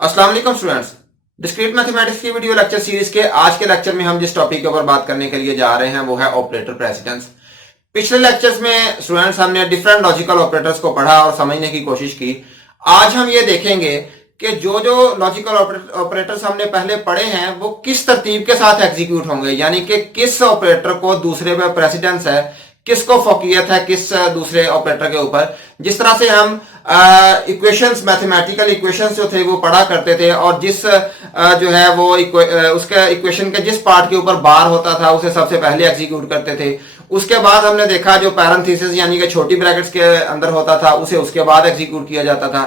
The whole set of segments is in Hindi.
अस्सलाम वालेकुम स्टूडेंट्स। डिस्क्रीट मैथमेटिक्स की वीडियो लेक्चर सीरीज के आज के लेक्चर में हम जिस टॉपिक के ऊपर बात करने के लिए जा रहे हैं वो है ऑपरेटर प्रेसिडेंस। पिछले लेक्चर्स में स्टूडेंट्स हमने डिफरेंट लॉजिकल ऑपरेटर्स को पढ़ा और समझने की कोशिश की। आज हम ये देखेंगे कि जो जो लॉजिकल ऑपरेटर्स हमने पहले पढ़े हैं वो किस तरतीब के साथ एग्जीक्यूट होंगे, यानी कि किस ऑपरेटर को दूसरे पे प्रेसिडेंस है, किसको फोकियत है किस दूसरे ऑपरेटर के ऊपर। जिस तरह से हम इक्वेशंस, मैथमेटिकल इक्वेशंस जो थे वो पढ़ा करते थे और जिस जो है वो उसके इक्वेशन के जिस पार्ट के ऊपर बार होता था उसे सबसे पहले एग्जीक्यूट करते थे। उसके बाद हमने देखा जो पैरेंथेसिस यानी कि छोटी ब्रैकेट्स के अंदर होता था उसे उसके बाद एग्जीक्यूट किया जाता था।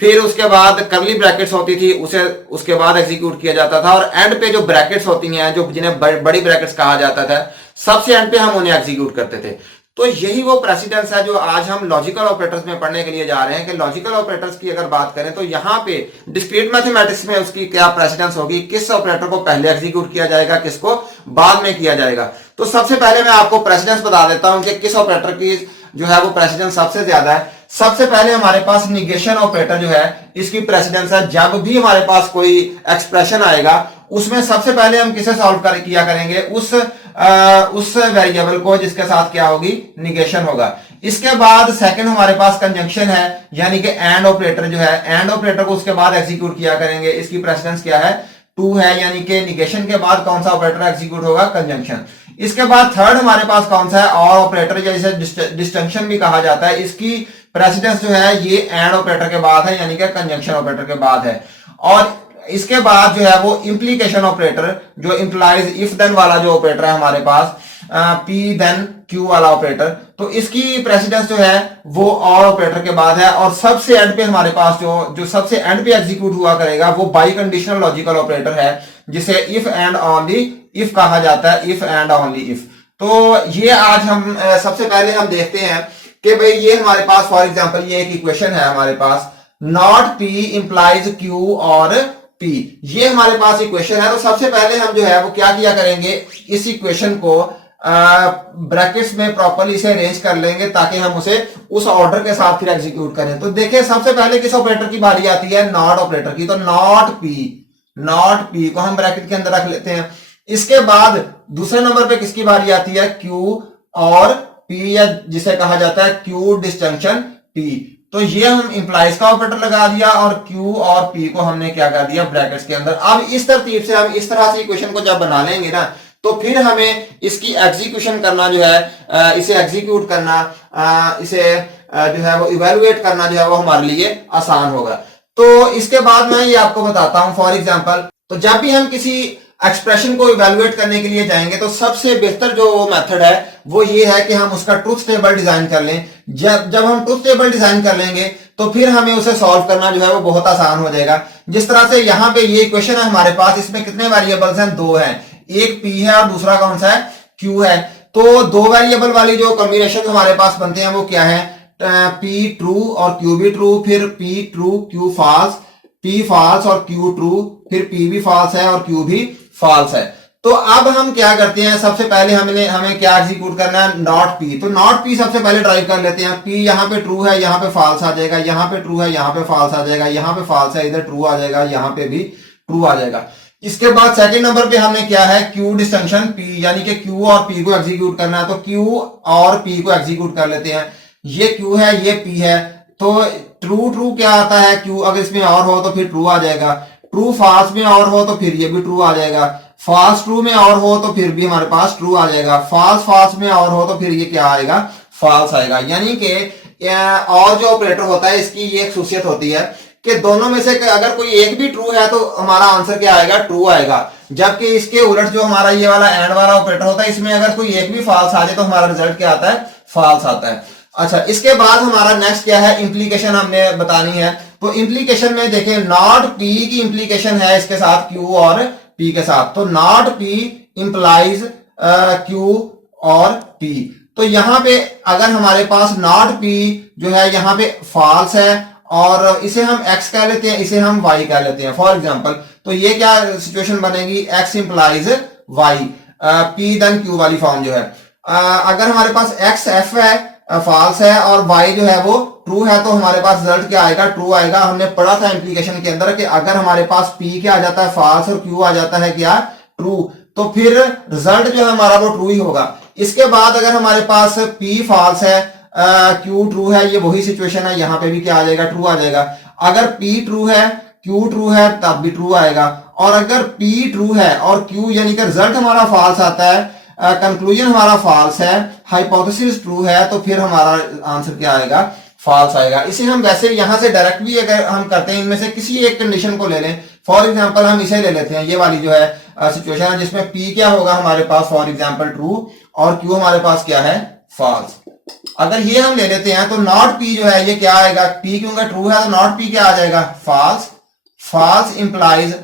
फिर उसके बाद कर्ली ब्रैकेट्स होती थी उसे उसके बाद एग्जीक्यूट किया जाता था और एंड पे जो ब्रैकेट्स होती हैं जो जिन्हें बड़ी ब्रैकेट्स कहा जाता था, सबसे एंड पे हम उन्हें एग्जीक्यूट करते थे। तो यही वो प्रेसिडेंस है जो आज हम लॉजिकल ऑपरेटर्स में पढ़ने के लिए जा रहे हैं कि लॉजिकल ऑपरेटर्स की अगर बात करें तो यहाँ पे डिस्क्रीट मैथमेटिक्स में उसकी क्या प्रेसिडेंस होगी, किस ऑपरेटर को पहले एग्जीक्यूट किया जाएगा, किसको बाद में किया जाएगा। तो सबसे पहले मैं आपको प्रेसिडेंस बता देता हूं कि किस ऑपरेटर की जो है वो प्रेसिडेंस सबसे ज्यादा है। सबसे पहले हमारे पास निगेशन ऑपरेटर जो है इसकी प्रेसिडेंस है। जब भी हमारे पास कोई एक्सप्रेशन आएगा उसमें सबसे पहले हम किसे सॉल्व किया करेंगे, उस वेरिएबल को जिसके साथ क्या होगी, निगेशन होगा। इसके बाद सेकंड हमारे पास कंजंक्शन है, यानी कि एंड ऑपरेटर जो है, एंड ऑपरेटर को उसके बाद एग्जीक्यूट किया करेंगे। इसकी प्रेसिडेंस क्या है, 2 है, यानी कि निगेशन के बाद कौन सा ऑपरेटर एग्जीक्यूट होगा, कंजंक्शन। इसके बाद थर्ड हमारे पास कौन सा है, और ऑपरेटर, जैसे डिस्टिंक्शन भी कहा जाता है। इसकी प्रेसिडेंस जो है ये एंड ऑपरेटर के बाद है, यानी कि कंजंक्शन ऑपरेटर के बाद है। और इसके बाद जो है वो इंप्लीकेशन ऑपरेटर, जो इंप्लाइज इफ देन वाला जो ऑपरेटर है हमारे पास, पी देन क्यू वाला ऑपरेटर, तो इसकी प्रेसिडेंस जो है वो और ऑपरेटर के बाद है। और सबसे एंड पे हमारे पास जो सबसे एंड पे एग्जीक्यूट हुआ करेगा वो बाई कंडीशनल लॉजिकल ऑपरेटर है, जिसे इफ एंड ओनली इफ कहा जाता है, इफ एंड ओनली इफ। तो ये आज हम सबसे पहले हम देखते हैं कि भाई ये हमारे पास फॉर एग्जांपल ये एक इक्वेशन है हमारे पास, नॉट पी इंप्लाइज क्यू और पी, ये हमारे पास इक्वेशन है। तो सबसे पहले हम जो है वो क्या किया करेंगे, इस इक्वेशन को ब्रैकेट्स में प्रॉपर्ली इसे अरेंज कर लेंगे ताकि हम उसे उस ऑर्डर के साथ फिर एग्जीक्यूट करें। तो देखिए सबसे पहले किस ऑपरेटर की बारी आती है, नॉट ऑपरेटर की। तो नॉट पी को हम ब्रैकेट के अंदर रख लेते हैं। इसके बाद दूसरे नंबर पे किसकी बारी आती है, क्यू और पी, या जिसे कहा जाता है क्यू डिस्टिंक्शन पी। तो ये हम इंप्लाइज का ऑपरेटर लगा दिया और Q और P को हमने क्या कर दिया, ब्रैकेट्स के अंदर। अब इस तरतीब से हम इस तरह से इक्वेशन को जब बना लेंगे ना, तो फिर हमें इसकी एग्जीक्यूशन करना जो है, इसे एग्जीक्यूट करना, इसे जो है वो इवेलुएट करना जो है वो हमारे लिए आसान होगा। तो इसके बाद मैं ये आपको बताता हूं फॉर एग्जाम्पल, तो जब भी हम किसी एक्सप्रेशन को इवेलुएट करने के लिए जाएंगे तो सबसे बेहतर जो मेथड है वो ये है कि हम उसका ट्रुथ टेबल डिजाइन कर लें। जब हम ट्रुथ टेबल डिजाइन कर लेंगे तो फिर हमें उसे सॉल्व करना जो है वो बहुत आसान हो जाएगा। जिस तरह से यहाँ पे ये इक्वेशन है हमारे पास, इसमें कितने वेरिएबल्स हैं, 2 हैं, एक P है और दूसरा कौन सा है, Q है। तो 2 वेरिएबल वाली जो कॉम्बिनेशन हमारे पास बनते हैं वो क्या है, P ट्रू और Q भी ट्रू, फिर P true Q false, P false और Q ट्रू, फिर P भी फॉल्स है और Q भी फॉल्स है। तो अब हम क्या करते हैं, सबसे पहले हमें क्या एग्जीक्यूट करना है, नॉट पी। तो नॉट पी सबसे पहले ड्राइव कर लेते हैं। पी यहाँ पे ट्रू है, यहाँ पे फॉल्स आ जाएगा, यहाँ पे ट्रू है, यहाँ पे फॉल्स आ जाएगा, यहाँ पे फॉल्स है, इधर ट्रू आ जाएगा, यहाँ पे भी ट्रू आ जाएगा। इसके बाद सेकंड नंबर पे हमने क्या है, क्यू डिस्टिंक्शन पी, यानी कि क्यू और पी को एग्जीक्यूट करना है। तो क्यू और पी को एग्जीक्यूट कर लेते हैं। ये क्यू है, ये पी है, तो ट्रू क्या आता है, क्यू अगर इसमें और हो तो फिर ट्रू आ जाएगा, ट्रू फॉल्स में और हो तो फिर ये भी ट्रू आ जाएगा, फॉल्स ट्रू में और हो तो फिर भी हमारे पास ट्रू आ जाएगा, फॉल्स में और हो तो फिर ये क्या आएगा, फॉल्स आएगा। यानी कि और जो ऑपरेटर होता है इसकी ये एक खासियत होती है कि दोनों में से अगर कोई एक भी ट्रू है तो हमारा आंसर क्या आएगा, ट्रू आएगा। जबकि इसके उलट जो हमारा ये वाला एंड वाला ऑपरेटर होता है, इसमें अगर कोई एक भी फॉल्स आ जाए तो हमारा रिजल्ट क्या आता है, फॉल्स आता है। अच्छा, इसके बाद हमारा नेक्स्ट क्या है, इंप्लीकेशन हमने बतानी है। तो इंप्लीकेशन में देखें, नॉट पी की इंप्लीकेशन है इसके साथ क्यू और पी के साथ। तो नॉट पी इंप्लाइज क्यू और पी। तो यहां पे अगर हमारे पास नॉट पी जो है यहाँ पे फॉल्स है और इसे हम x कह लेते हैं, इसे हम y कह लेते हैं फॉर एग्जांपल। तो ये क्या सिचुएशन बनेगी, x implies y, p then q वाली फॉर्म जो है। अगर हमारे पास x f है, फॉल्स है, और y जो है वो ट्रू है तो हमारे पास रिजल्ट क्या आएगा, ट्रू आएगा। हमने पढ़ा था इंप्लीकेशन के अंदर कि अगर हमारे पास P क्या आ जाता है, फॉल्स, और Q आ जाता है क्या, ट्रू, तो फिर रिजल्ट जो है हमारा वो ट्रू ही होगा। इसके बाद अगर हमारे पास P फॉल्स है, Q ट्रू है, ये वही सिचुएशन है, यहां पे भी क्या आ जाएगा, ट्रू आ जाएगा। अगर P ट्रू है, Q ट्रू है, तब भी ट्रू आएगा। और अगर P ट्रू है और Q यानी कि रिजल्ट हमारा फॉल्स आता है, कंक्लूजन हमारा फॉल्स है, हाइपोथेसिस ट्रू है, तो फिर हमारा आंसर क्या आएगा, फॉल्स आएगा। इसे हम वैसे यहां से डायरेक्ट भी अगर हम करते हैं, इनमें से किसी एक कंडीशन को ले लें। फॉर एग्जांपल हम इसे ले लेते हैं, ये वाली जो है सिचुएशन है जिसमें P क्या होगा हमारे पास, फॉर एग्जांपल ट्रू, और Q हमारे पास क्या है, फॉल्स। अगर ये हम ले लेते हैं तो नॉट P जो है ये क्या आएगा, P क्योंकि ट्रू है तो नॉट P क्या आ जाएगा, फॉल्स। फॉल्स इंप्लाइज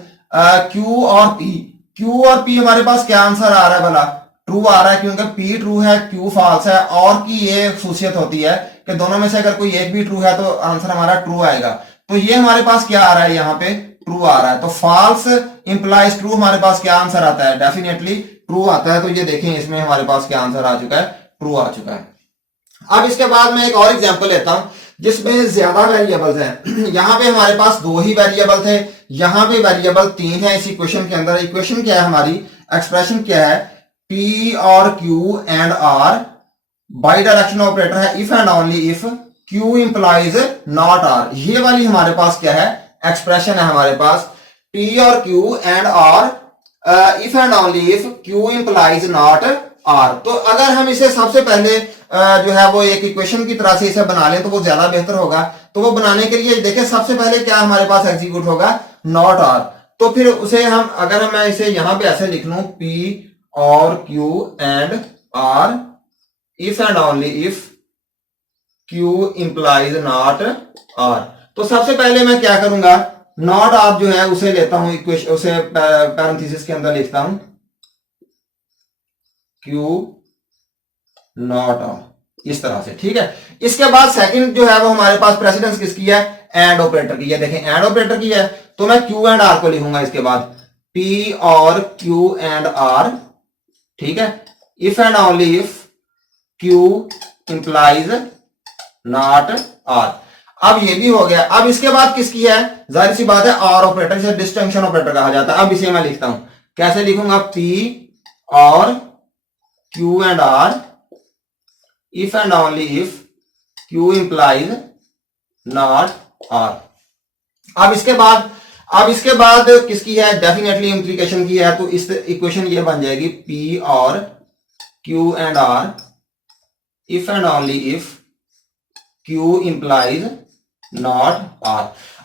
Q और P, Q और P हमारे पास क्या आंसर आ रहा है भला, ट्रू आ रहा है, क्योंकि P ट्रू है, Q फॉल्स है। और की ये खासियत होती है कि दोनों में से अगर कोई एक भी ट्रू है तो आंसर हमारा ट्रू आएगा। तो ये हमारे पास क्या आ रहा है, यहाँ पे ट्रू आ रहा है। तो फॉल्स इंप्लाइज ट्रू, हमारे पास क्या आंसर आता है, डेफिनेटली ट्रू आता है। तो ये देखें इसमें हमारे पास क्या आंसर आ चुका है, ट्रू आ चुका है। अब इसके बाद मैं एक और एग्जांपल लेता हूं जिसमें ज्यादा वेरिएबल्स हैं। यहां पे हमारे पास 2 ही वेरिएबल थे, यहां पे वेरिएबल 3 है। इस इक्वेशन के अंदर इक्वेशन क्या है हमारी, एक्सप्रेशन क्या है, P और Q and R bi direction operator है, if and only if Q implies not R। ये वाली हमारे पास क्या है, एक्सप्रेशन है हमारे पास, P और Q and R if and only if Q implies not R। तो अगर हम इसे सबसे पहले जो है वो एक इक्वेशन की तरह से इसे बना लें तो वो ज्यादा बेहतर होगा। तो वो बनाने के लिए देखिए सबसे पहले क्या हमारे पास एग्जीक्यूट होगा, नॉट R। तो फिर उसे हम, अगर मैं इसे यहां पे ऐसे लिख लूं, P और Q and R if and only if Q implies not R। तो सबसे पहले मैं क्या करूंगा, नॉट R जो है उसे लेता हूं इक्वेशन, उसे पैरेंथेसिस के अंदर लिखता हूं, Q नॉट R, इस तरह से, ठीक है। इसके बाद सेकंड जो है वो हमारे पास प्रेसिडेंस किसकी है, एंड ऑपरेटर की है। देखें एंड ऑपरेटर की है तो मैं Q एंड R को लिखूंगा इसके बाद, P और Q एंड R, ठीक है, if and only if Q implies not R। अब ये भी हो गया। अब इसके बाद किसकी है, जाहिर सी बात है R ऑपरेटर, जिसे डिस्टिंक्शन ऑपरेटर कहा जाता है। अब इसे मैं लिखता हूं, कैसे लिखूंगा, P और Q and R if and only if Q implies not R। अब इसके बाद किसकी है, डेफिनेटली इंप्लीकेशन की है। तो इस इक्वेशन ये बन जाएगी, P और Q and R if and only if Q implies not R।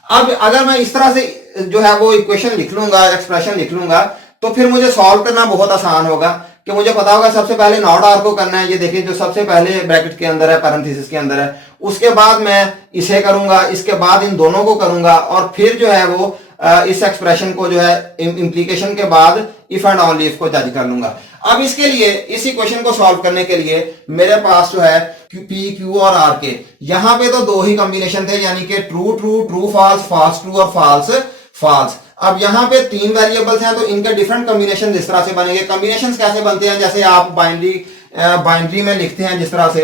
अब अगर मैं इस तरह से जो है वो इक्वेशन लिख लूंगा, एक्सप्रेशन लिख लूंगा, तो फिर मुझे सॉल्व करना बहुत आसान होगा कि मुझे पता होगा सबसे पहले नॉट R को करना है। ये देखिए जो सबसे पहले ब्रैकेट के अंदर है, पैरेंथेसिस के अंदर है, उसके बाद मैं इसे करूंगा, इसके बाद इन दोनों को करूंगा, और फिर जो है वो इस एक्सप्रेशन को जो है इंप्लीकेशन के बाद इफ एंड ओनली इफ को जज कर लूंगा। अब इसके लिए, इस इक्वेशन को सॉल्व करने के लिए मेरे पास जो है P, Q और R के, यहां पे तो 2 ही कॉम्बिनेशन थे, यानी कि true true, true false, false true और फॉल्स फॉल्स। अब यहां पे 3 वेरिएबल्स हैं तो इनके डिफरेंट कॉम्बिनेशन इस तरह से बनेंगे। कॉम्बिनेशंस कैसे बनते हैं, जैसे आप बाइनरी में लिखते हैं, जिस तरह से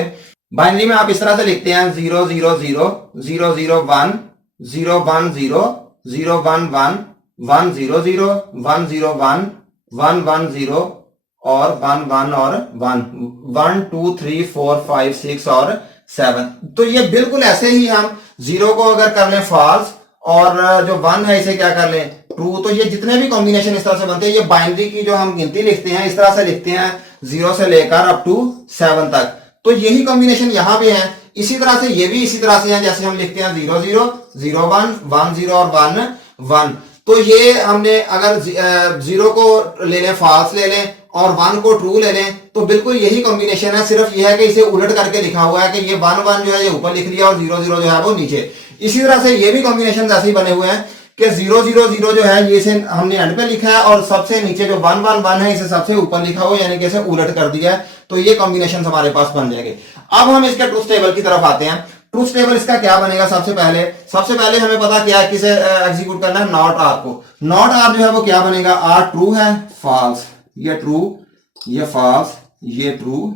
बाइनरी में आप इस तरह से लिखते हैं 0 0 0 0 0 1 0 1 0 0 1 1 1 0 0 1 0 1 1 1 0 और 1 1 और 1 1 2 3 4 5 6 और 7। तो ये बिल्कुल ऐसे ही हम 0 को अगर कर लें फॉल्स, और जो 1 है इसे क्या कर लें, ट्रू। तो ये जितने भी कॉम्बिनेशन इस तरह से बनते हैं, ये बाइनरी की जो हम गिनती लिखते हैं इस तरह से लिखते हैं, 0 से लेकर अप टू 7 तक। तो यही कॉम्बिनेशन यहां पे है। इसी तरह से ये भी इसी तरह से है, जैसे हम लिखते हैं 0 0 0 1 1 0 और 1 1। तो ये हमने अगर 0 को ले लें फॉल्स ले लें और 1 को ट्रू ले लें, तो बिल्कुल यही कॉम्बिनेशन है। सिर्फ ये है कि इसे उलट करके लिखा हुआ है कि ये 1 1 जो है ये ऊपर लिख लिया और 0 0 जो है वो नीचे। इसी तरह से ये भी कॉम्बिनेशन ऐसे ही बने हुए हैं कि 0 0 0 जो है ये इसे हमने एंड पे लिखा है, और सबसे नीचे जो 1 1 1 है इसे सबसे ऊपर लिखा हुआ, यानी कि इसे उलट कर दिया है। तो ये कॉम्बिनेशन हमारे पास बन जाएंगे। अब हम इसके ट्रूथ टेबल की तरफ आते हैं। ट्रूथ टेबल इसका क्या बनेगा, सबसे पहले हमें पता क्या है, किसे एग्जीक्यूट करना है, नॉट R को। नॉट R जो है वो क्या बनेगा, R ट्रू है, फॉल्स, ये ट्रू, ये फॉल्स, ये ट्रू,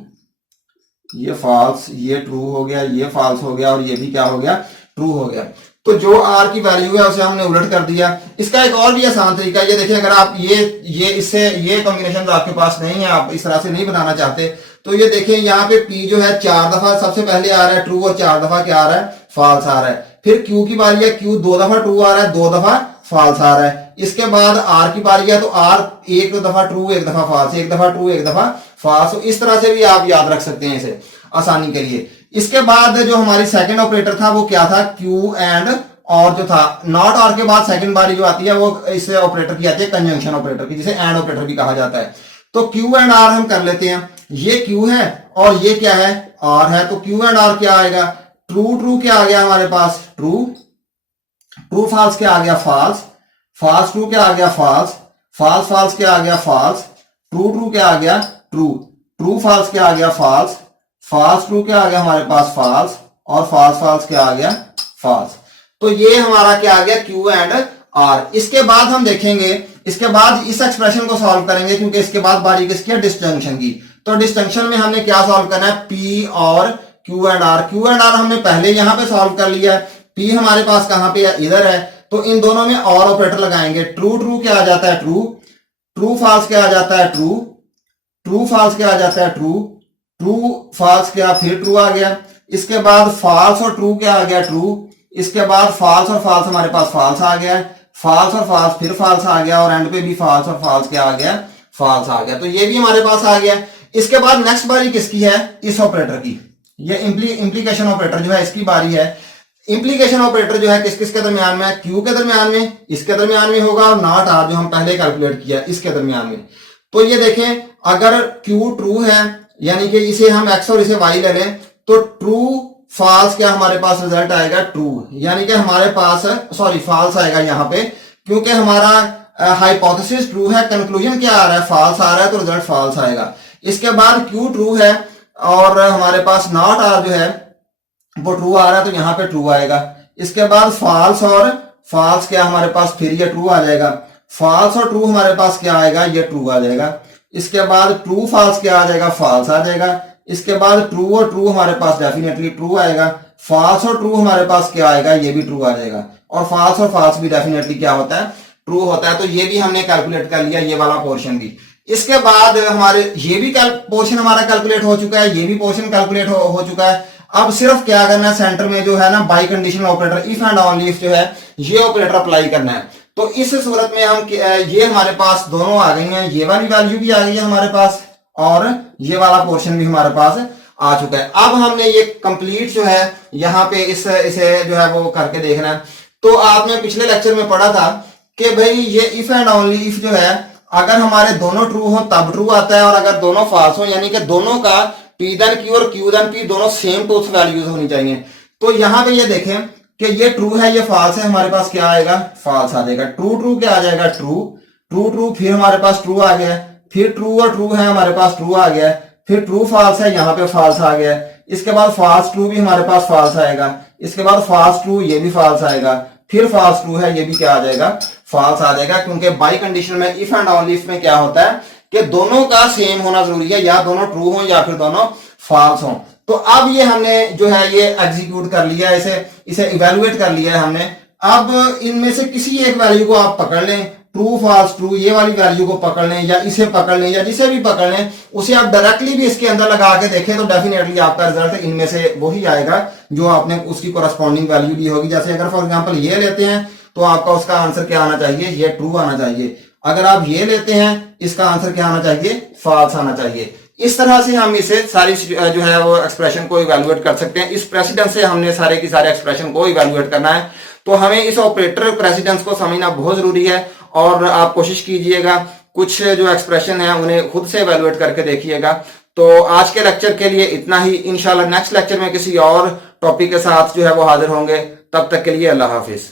ये फॉल्स, ये ट्रू हो गया, ये फॉल्स हो गया और ये भी क्या हो गया, ट्रू हो गया। तो जो आर की वैल्यू है उसे हमने उलट कर दिया। इसका एक और भी आसान तरीका, ये देखिए, अगर आप ये इससे ये कॉम्बिनेशन आपके पास नहीं है, आप इस तरह से नहीं बनाना चाहते, तो ये देखें यहाँ पे पी जो है 4 दफा सबसे पहले आ रहा है ट्रू और 4 दफा क्या आ रहा है, फॉल्स आ रहा है। फिर क्यू की बारी है, क्यू 2 दफा ट्रू आ रहा है, 2 दफा फॉल्स आ रहा है। इसके बाद आर की बारी है, तो आर 1 दफा ट्रू 1 दफा फॉल्स, 1 दफा ट्रू 1 दफा फॉल्स। तो इस तरह से भी आप याद रख सकते हैं इसे आसानी के लिए। इसके बाद जो हमारी सेकंड ऑपरेटर था वो क्या था, क्यू एंड और जो था, नॉट और के बाद सेकंड बारी जो आती है वो इस ऑपरेटर की आती है कंजंक्शन ऑपरेटर की, जिसे एंड ऑपरेटर भी कहा जाता है। तो क्यू एंड आर हम कर लेते हैं। ये क्यू है और ये क्या है, आर है। तो क्यू एंड आर क्या आएगा, ट्रू ट्रू क्या आ गया हमारे पास, ट्रू, ट्रू फॉल्स क्या आ गया, फॉल्स, फॉल्स ट्रू क्या आ गया, फॉल्स, फॉल्स फॉल्स क्या आ गया, फॉल्स, ट्रू ट्रू क्या आ गया, ट्रू, ट्रू फॉल्स क्या आ गया, फॉल्स, फॉल्स ट्रू क्या आ गया हमारे पास, फॉल्स, और फॉल्स फॉल्स क्या आ गया, फॉल्स। तो ये हमारा क्या आ गया, क्यू एंड आर। इसके बाद हम देखेंगे, इसके बाद इस एक्सप्रेशन को सॉल्व करेंगे, क्योंकि इसके बाद बारी किसकी है, डिस्जंक्शन की। तो डिस्जंक्शन में हमने क्या सॉल्व करना है, पी और Q and R. Q and R हमने पहले यहां पे सॉल्व कर लिया है, पी हमारे पास कहां पे है, इधर है। तो इन दोनों में और ऑपरेटर लगाएंगे। ट्रू ट्रू क्या आ जाता है, ट्रू, ट्रू फॉल्स क्या आ जाता है, ट्रू, ट्रू फॉल्स क्या आ जाता है, ट्रू, ट्रू फॉल्स क्या, फिर ट्रू आ गया। इसके बाद फॉल्स और ट्रू क्या आ गया, ट्रू। इसके बाद फॉल्स और फॉल्स हमारे पास फॉल्स आ गया, फॉल्स और फॉल्स फिर फॉल्स आ गया, और एंड पे भी फॉल्स और फॉल्स क्या आ गया, फॉल्स आ गया। तो ये भी हमारे पास आ गया। इसके बाद नेक्स्ट बारी किसकी है, इस ऑपरेटर की। ये इंप्लीकेशन ऑपरेटर जो है इसकी बारी है। इंप्लीकेशन ऑपरेटर जो है किस किस के दरमियान में है, क्यू के दरमियान में, इसके दरमियान में होगा, और नॉट आर जो हम पहले कैलकुलेट किया इसके दरमियान में। तो ये देखें, अगर क्यू ट्रू है, यानी कि इसे हम एक्स और इसे वाई ले लें, तो ट्रू फॉल्स क्या हमारे पास रिजल्ट आएगा, ट्रू, यानी कि हमारे पास सॉरी फॉल्स आएगा यहाँ पे, क्योंकि हमारा हाइपोथेसिस ट्रू है, कंक्लूजन क्या आ रहा है, फॉल्स आ रहा है, तो रिजल्ट फॉल्स आएगा। इसके बाद क्यू ट्रू है और हमारे पास नॉट आर जो है वो ट्रू आ रहा है, तो यहाँ पे ट्रू आएगा। इसके बाद फॉल्स और फॉल्स क्या हमारे पास, फिर ये ट्रू आ जाएगा। फॉल्स और ट्रू हमारे पास क्या आएगा, ये ट्रू आ जाएगा। इसके बाद ट्रू फॉल्स क्या आ जाएगा, फॉल्स आ जाएगा। इसके बाद ट्रू और ट्रू हमारे पास डेफिनेटली ट्रू आएगा। फॉल्स और ट्रू हमारे पास क्या आएगा, ये भी ट्रू आ जाएगा। और फॉल्स और फॉल्स भी डेफिनेटली क्या होता है, ट्रू होता है। तो ये भी हमने कैलकुलेट कर लिया, ये वाला पोर्शन भी। इसके बाद हमारे ये भी पोर्शन हमारा कैलकुलेट हो चुका है, ये भी पोर्शन कैलकुलेट हो चुका है। अब सिर्फ क्या करना है, सेंटर में जो है ना by conditional operator, if and only if जो है ये ऑपरेटर अप्लाई करना है। तो इस सूरत में हम ये हमारे पास दोनों आ गई हैं, ये वाली वैल्यू भी आ गई है हमारे पास, और ये वाला पोर्शन भी हमारे पास आ चुका है। अब हमने ये कंप्लीट जो है यहाँ पे इसे जो है वो करके देखना है। तो आपने पिछले लेक्चर में पढ़ा था कि भाई ये इफ एंड ओनली इफ जो है, अगर हमारे दोनों ट्रू हो तब ट्रू आता है, और अगर दोनों फॉल्स हो, यानी कि दोनों का पी देन क्यू और क्यू देन पी दोनों सेम ट्रूथ वैल्यूज होनी चाहिए। तो यहाँ पे ये देखें कि ये ट्रू है, ये फॉल्स है, हमारे पास क्या आएगा, फॉल्स आ जाएगा। ट्रू ट्रू क्या आ जाएगा, ट्रू, ट्रू ट्रू, फिर हमारे पास ट्रू आ गया, फिर ट्रू और ट्रू है हमारे पास ट्रू आ गया, फिर ट्रू फॉल्स है, यहाँ पे फॉल्स आ गया। इसके बाद फॉल्स ट्रू भी हमारे पास फॉल्स आएगा। इसके बाद फॉल्स ट्रू, ये भी फॉल्स आएगा। फिर फॉल्स ट्रू है, ये भी क्या आ जाएगा, फॉल्स आ जाएगा। क्योंकि बाई कंडीशन में इफ एंड ओनली इफ में क्या होता है कि दोनों का सेम होना जरूरी है, या दोनों ट्रू हो या फिर दोनों फॉल्स हो। तो अब ये हमने जो है ये एग्जीक्यूट कर लिया, इसे इवेलुएट कर लिया है हमने। अब इनमें से किसी एक वैल्यू को आप पकड़ लें, ट्रू फॉल्स ट्रू, ये वाली वैल्यू को पकड़ लें, या इसे पकड़ लें, या जिसे भी पकड़ लें, उसे आप डायरेक्टली भी इसके अंदर लगा के देखें, तो डेफिनेटली आपका रिजल्ट इनमें से वही आएगा जो आपने उसकी कोरस्पॉन्डिंग वैल्यू ली होगी। जैसे अगर फॉर एग्जांपल ये लेते हैं, तो आपका उसका आंसर क्या आना चाहिए, ये ट्रू आना चाहिए। अगर आप ये लेते हैं, इसका आंसर क्या आना चाहिए, फॉल्स आना चाहिए। इस तरह से हम इसे सारी जो है वो एक्सप्रेशन को इवेलुएट कर सकते हैं। इस प्रेसिडेंस से हमने सारे की सारे एक्सप्रेशन को इवेलुएट करना है। तो हमें इस ऑपरेटर प्रेसिडेंस को समझना बहुत जरूरी है, और आप कोशिश कीजिएगा कुछ जो एक्सप्रेशन है उन्हें खुद से इवेलुएट करके देखिएगा। तो आज के लेक्चर के लिए इतना ही। इंशाल्लाह नेक्स्ट लेक्चर में किसी और टॉपिक के साथ जो है वो हाजिर होंगे। तब तक के लिए अल्लाह हाफिज।